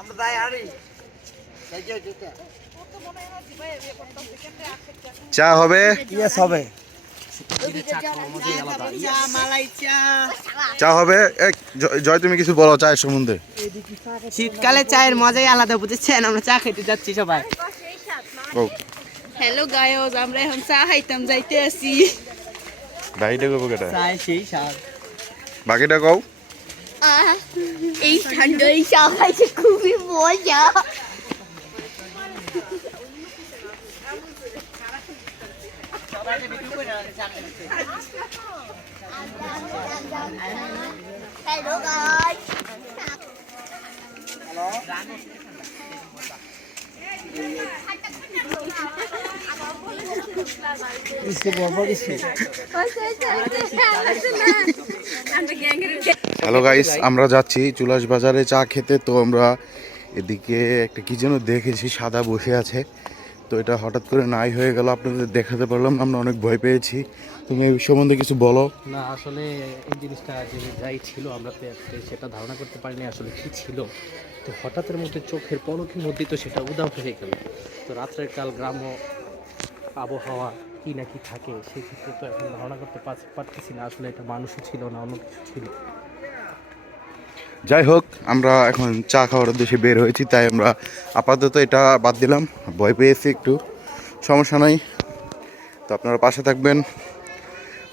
আমরা যাই আরে। চা হবে? ইয়েস হবে। চা মালাই চা। চা হবে? জয় তুমি কিছু বলো চায়ের সম্বন্ধে। শীতকালে চায়ের মজাই আলাদা বুঝেছেন? আমরা চা খেতে যাচ্ছি সবাই। হ্যালো গায়জ আমরা এখন চা খাইতাম যাইতে আছি বাকিটা করব কেটা চায় সেই স্বাদ। বাকিটা কও। এই ঠান্ডায় চা খাইছে খুবই মজা। হ্যালো গাইস হ্যালো গাইস আমরা যাচ্ছি চুলাশ বাজারে চা খেতে। তো আমরা এদিকে একটা কি যেন দেখেছি সাদা বসে আছে। তো এটা হঠাৎ করে নাই হয়ে গেল আপনাদের দেখাতে পারলাম আমরা অনেক ভয় পেয়েছি। তুমি এই সম্বন্ধে কিছু বলো। না আসলে এই জিনিসটা যে যাই ছিল আমরা তো সেটা ধারণা করতে পারিনি আসলে কি ছিল। তো হঠাৎের মধ্যে চোখের পলকের মধ্যেই তো সেটা উদাও হয়ে গেল। তো রাত্রের কাল গ্রাম্য আবহাওয়া কি না কি থাকে, সেক্ষেত্রে তো এখন ধারণা করতে পারতেছি না, আসলে এটা মানুষই ছিল না, অন্য কিছু ছিল। যাই হোক, আমরা এখন চা খাওয়ার উদ্দেশ্যে বের হয়েছি, তাই আমরা আপাতত এটা বাদ দিলাম। ভয় পেয়েছি একটু, সমস্যা নাই। তো আপনারা পাশে থাকবেন।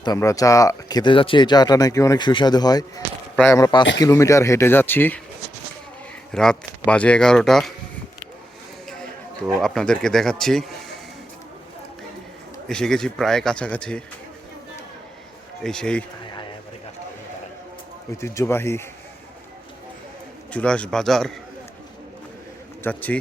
তো আমরা চা খেতে যাচ্ছি, এই চাটা নাকি অনেক সুস্বাদু হয়। প্রায় আমরা পাঁচ কিলোমিটার হেঁটে যাচ্ছি। রাত বাজে এগারোটা। তো আপনাদেরকে দেখাচ্ছি। এসে গেছি প্রায় কাছাকাছি। এই সেই ঐতিহ্যবাহী চুলাস বাজার। যাচ্ছি।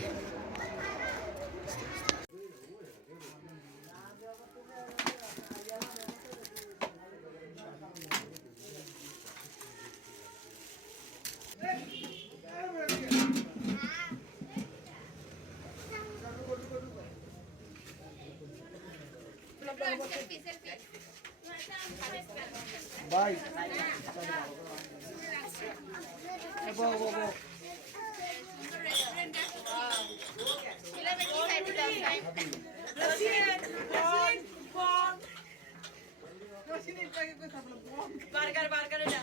ভাই বার্গার বার্গার এটা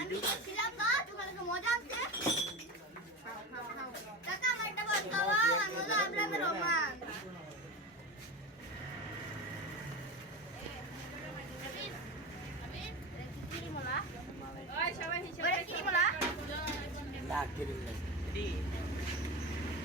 আমি বলছিলাম না তোমাদেরকে মজা আসছে কাকা আমার একটা বল আমি হলো আব্রাহামের রহমান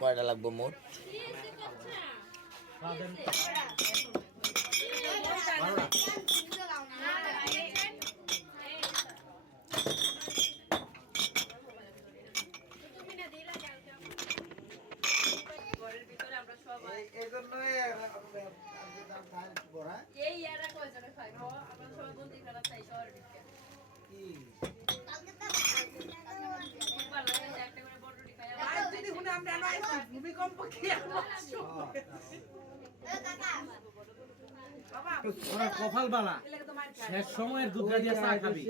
কয়টা লাগবো মোট এই এরা কয়জনে খাই আমরা সবাই বন্দি খেলা চাই শহরের ওরা কপাল শেষ সময়ের দুধ দিয়ে চা খাবি।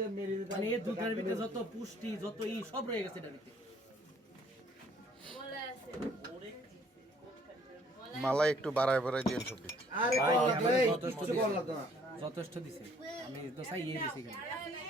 মানে এই দুধের ভিতরে যত পুষ্টি যত ই সব রয়ে গেছে এটার ভিতরে বলে একটু বাড়ায় বাড়ায় দিয়ে সবজি যথেষ্ট দিছে। আমি তো চাইয়ে দিছি এখানে।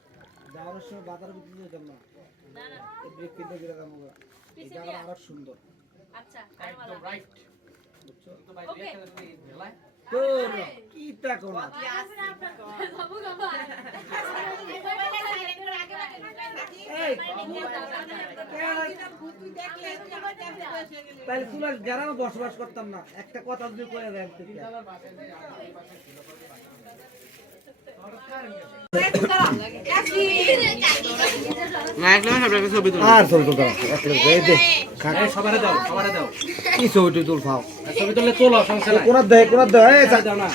যাওয়ার সময় বাজার বিক্রি যেতাম না না না। এই ব্রেক কিনতে গেলে দাম এই জায়গাটা আরও সুন্দর। আচ্ছা তাই রাইট তো ভাই। ওকে ভেলায় তোর কি তা কোন বাবু বাবা এই তাহলে তুলার গ্রামে বসবাস করতাম না একটা কথা যদি করে দেন তুই না একদম সব ছবি তুলো আর ছবি সবারে কি ছবি তুই তুল খাও। ছবি তুললে তোলো সমস্যা নাই কোনার দেয় কোনার দে এই দাও না।